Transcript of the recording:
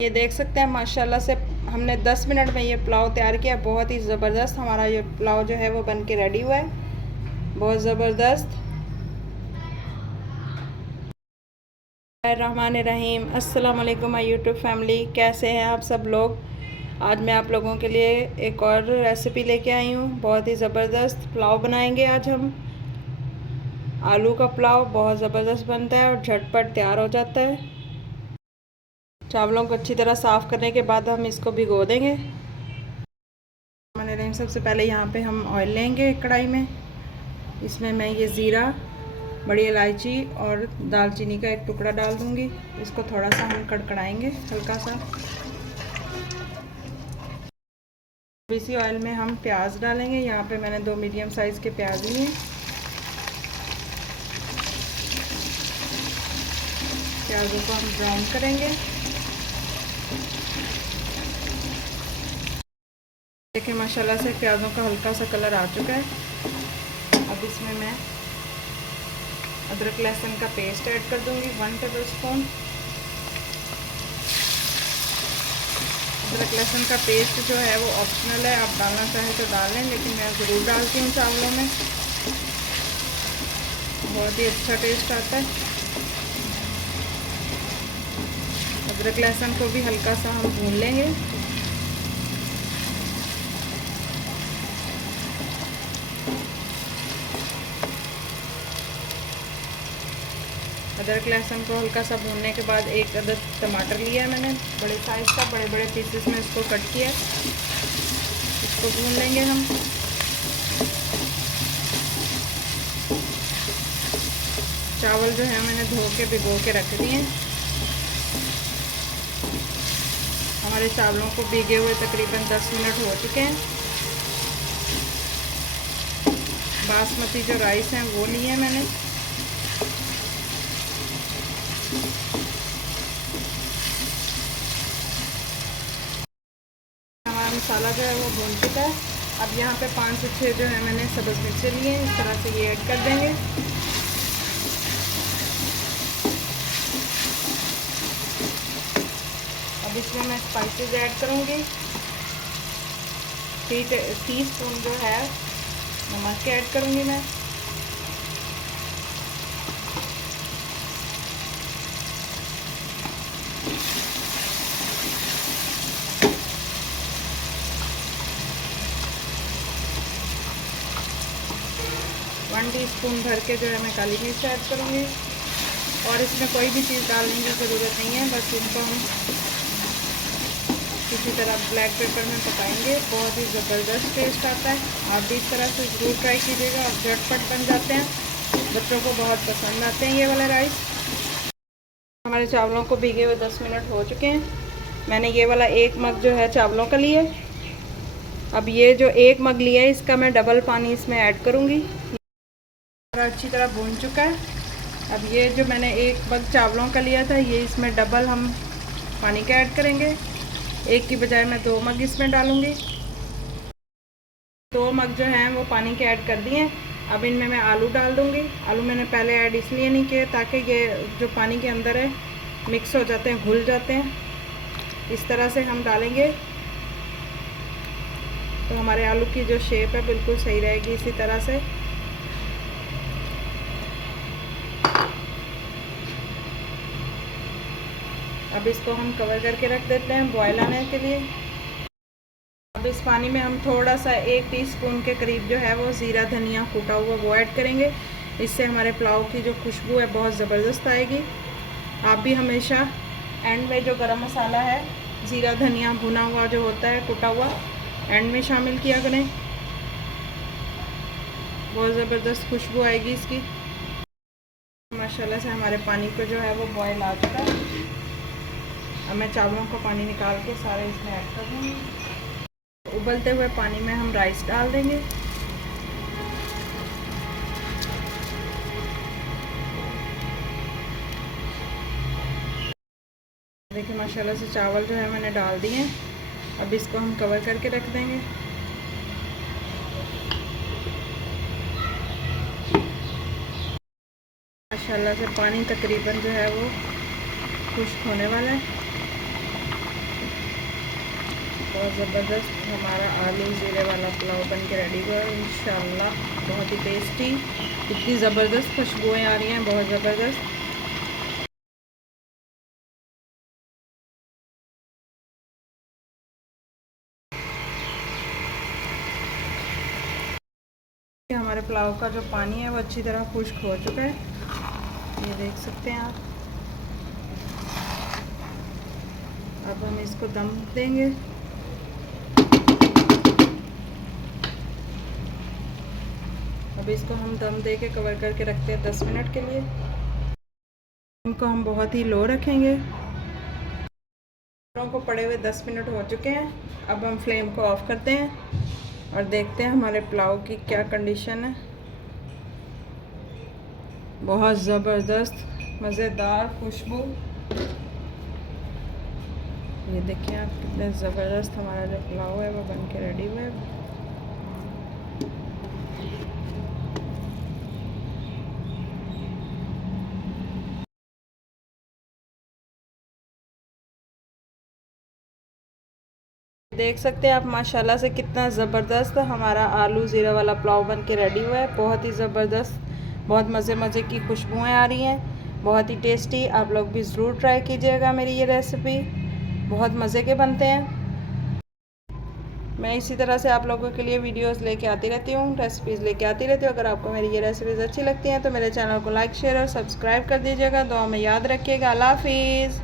ये देख सकते हैं माशाल्लाह से हमने 10 मिनट में ये पुलाव तैयार किया। बहुत ही ज़बरदस्त हमारा ये पुलाव जो है वो बन के रेडी हुआ है, बहुत ज़बरदस्त। रहमान रहीम, अस्सलाम वालेकुम माय यूट्यूब फैमिली, कैसे हैं आप सब लोग। आज मैं आप लोगों के लिए एक और रेसिपी लेके आई हूँ। बहुत ही ज़बरदस्त पुलाव बनाएंगे आज हम। आलू का पुलाव बहुत ज़बरदस्त बनता है और झटपट तैयार हो जाता है। चावलों को अच्छी तरह साफ़ करने के बाद हम इसको भिगो देंगे। मैंने सबसे पहले यहाँ पे हम ऑयल लेंगे कढ़ाई में। इसमें मैं ये ज़ीरा, बड़ी इलायची और दालचीनी का एक टुकड़ा डाल दूँगी। इसको थोड़ा सा हम कड़कड़ाएंगे हल्का सा। इसी ऑयल में हम प्याज डालेंगे। यहाँ पे मैंने 2 मीडियम साइज़ के प्याज लिए। प्याज़ों को हम ब्राउन करेंगे। देखिए माशाल्लाह से प्याज़ों का हल्का सा कलर आ चुका है। अब इसमें मैं अदरक लहसुन का पेस्ट ऐड कर दूंगी 1 टेबल स्पून। अदरक लहसुन का पेस्ट जो है वो ऑप्शनल है, आप डालना चाहें तो डाल लें, लेकिन मैं ज़रूर डालती हूँ चावलों में। बहुत ही अच्छा टेस्ट आता है। अदरक लहसुन को भी हल्का सा हम भून लेंगे। अदरक लहसुन को हल्का सा भूनने के बाद एक अदद टमाटर लिया है मैंने, बड़े साइज़ का, बड़े बड़े पीसेस में इसको कट किया। इसको भून लेंगे हम। चावल जो है मैंने धो के भिगो के रख दिए। हमारे चावलों को भीगे हुए तकरीबन 10 मिनट हो चुके हैं। बासमती जो राइस हैं वो लिए हैं मैंने। हमारा मसाला जो है वो भून चुका है। अब यहाँ पे 5 से 6 जो है मैंने सब्ज़ मिर्चें लिए हैं, इस तरह से ये ऐड कर देंगे। अब इसमें मैं स्पाइसेस ऐड करूँगी। 3 टीस्पून जो है नमक ऐड करूँगी मैं। वन टीस्पून भर के जो है मैं काली मिर्च ऐड करूँगी। और इसमें कोई भी चीज़ डालने की ज़रूरत नहीं है, बस इनको हम किसी तरह ब्लैक पेपर में पकाएंगे। बहुत ही ज़बरदस्त टेस्ट आता है। आप भी इस तरह से ज़रूर ट्राई कीजिएगा और झटपट बन जाते हैं। बच्चों को बहुत पसंद आते हैं ये वाला राइस। हमारे चावलों को भीगे हुए 10 मिनट हो चुके हैं। मैंने ये वाला 1 मग जो है चावलों का लिया। अब ये जो 1 मग लिया है इसका मैं डबल पानी इसमें ऐड करूँगी। अच्छी तरह भून चुका है। अब ये जो मैंने 1 मग चावलों का लिया था, ये इसमें डबल हम पानी का ऐड करेंगे। 1 की बजाय मैं 2 मग इसमें डालूँगी। 2 मग जो हैं वो पानी के ऐड कर दिए। अब इनमें मैं आलू डाल दूँगी। आलू मैंने पहले ऐड इसलिए नहीं किए ताकि ये जो पानी के अंदर है मिक्स हो जाते हैं, घुल जाते हैं। इस तरह से हम डालेंगे तो हमारे आलू की जो शेप है बिल्कुल सही रहेगी। इसी तरह से अब इसको हम कवर करके रख देते हैं बॉयल आने के लिए। अब इस पानी में हम थोड़ा सा 1 टीस्पून के करीब जो है वो ज़ीरा धनिया कूटा हुआ वो ऐड करेंगे। इससे हमारे पुलाव की जो खुशबू है बहुत ज़बरदस्त आएगी। आप भी हमेशा एंड में जो गरम मसाला है, ज़ीरा धनिया भुना हुआ जो होता है कूटा हुआ, एंड में शामिल किया करें। बहुत ज़बरदस्त खुशबू आएगी इसकी। माशाल्लाह से हमारे पानी को जो है वो बॉयल आ चुका है। अब मैं चावलों का पानी निकाल के सारे इसमें ऐड कर दूँगी। उबलते हुए पानी में हम राइस डाल देंगे। देखिए माशाल्लाह से चावल जो है मैंने डाल दिए हैं। अब इसको हम कवर करके रख देंगे। माशाल्लाह से पानी तकरीबन जो है वो खुश्क होने वाला है। बहुत ज़बरदस्त हमारा आलू ज़ीरे वाला पुलाव बन के रेडी हुआ है इंशाल्लाह। बहुत ही टेस्टी, इतनी ज़बरदस्त खुशबुएँ आ रही हैं, बहुत ज़बरदस्त। हमारे पुलाव का जो पानी है वो अच्छी तरह खुश्क हो चुका है, ये देख सकते हैं आप। अब हम इसको दम देंगे। अब इसको हम दम दे के कवर करके रखते हैं 10 मिनट के लिए। इनको हम बहुत ही लो रखेंगे। को पड़े हुए 10 मिनट हो चुके हैं। अब हम फ्लेम को ऑफ करते हैं और देखते हैं हमारे पुलाव की क्या कंडीशन है। बहुत ज़बरदस्त मज़ेदार खुशबू, ये देखिए आप कितने ज़बरदस्त हमारा जो पुलाव है वो बन के रेडी हुआ है। देख सकते हैं आप माशाल्लाह से कितना ज़बरदस्त हमारा आलू ज़ीरा वाला पुलाव बन के रेडी हुआ है। बहुत ही ज़बरदस्त, बहुत मज़े की खुशबुएँ आ रही हैं, बहुत ही टेस्टी। आप लोग भी ज़रूर ट्राई कीजिएगा मेरी ये रेसिपी, बहुत मज़े के बनते हैं। मैं इसी तरह से आप लोगों के लिए वीडियोस लेके आती रहती हूँ, रेसिपीज़ लेके आती रहती हूँ। अगर आपको मेरी ये रेसिपीज़ अच्छी लगती हैं तो मेरे चैनल को लाइक शेयर और सब्सक्राइब कर दीजिएगा। दुआ में याद रखिएगा। अल्लाह हाफिज़।